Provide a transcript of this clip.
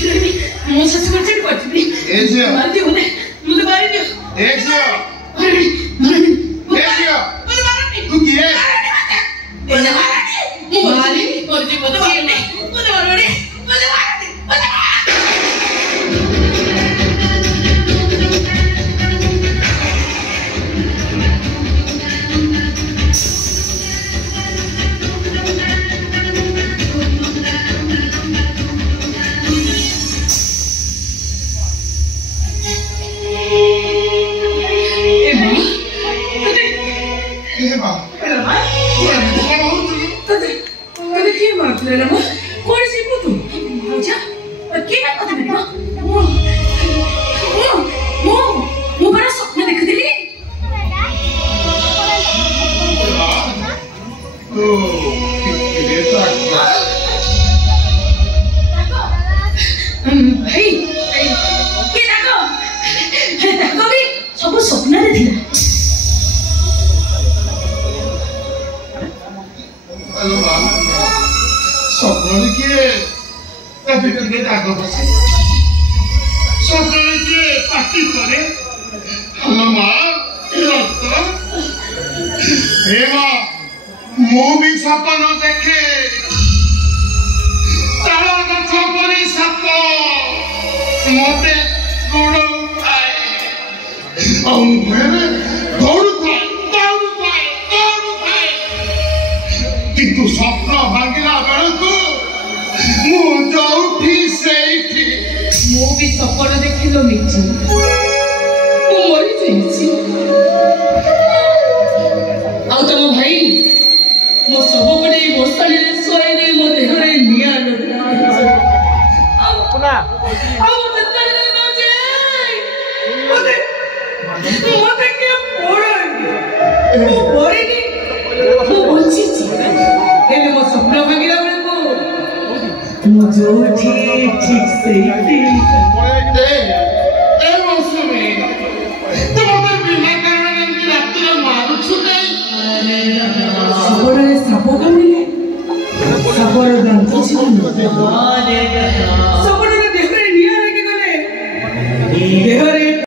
ମୋ ଶାଶୁଘର ଛାଡ଼ି ପଛିବି ମାରିଦିଅ ମୋତେ ମାରିଦିଅ ତୁ କିଏ ସବୁ ସ୍ୱପ୍ନରେ ଥିଲା ସ୍ୱପ୍ନରେ କିଏ ତା ଭିତରେ ଦାଗ ବସେ ସ୍ୱପ୍ନରେ କିଏ ପାଟି କରେ ହଲୋ ମା ରକ୍ତ ହେ ମା ମୁଁ ବି ସପନ ଦେଖେ ତାଳ ଗଛ ପରି ସାପ ମତେ ଗୋଡ଼ଉଥାଏ ଆଉ ମୁହେଁରେ ଦୌଡୁଥାଏ କିନ୍ତୁ ସ୍ୱପ୍ନ ଭାଙ୍ଗିଲା ବେଳକୁ ମୁଁ ଯୋଉଠି ସେଇଠି ମୁଁ ବି ସପନ ଦେଖିଲ ମିଛୁ ମୁଁ ମରିଯାଇଛି ଆଉ ତମ ଭାଇ ମୋ ଶବକୁ ନେଇ ମଶାଣିରେ ଶୋଇ ନେଇ ମୋ ଦେହରେ ନିଆଁ ମତେ କିଏ ପୋଡ଼ାନି ମୁଁ ମରିନି ମୁଁ ବଞ୍ଚିଛି ହେଲେ ମୋ ସ୍ୱପ୍ନ ଭାଙ୍ଗିଲା ବେଳକୁ ମୁଁ ଯୋଉଠି ଠିକ ସେଇଠି ସାପରେ ସାପ କାମୁଡ଼ିଲେ ସାପର ଦାନ୍ତ ছিল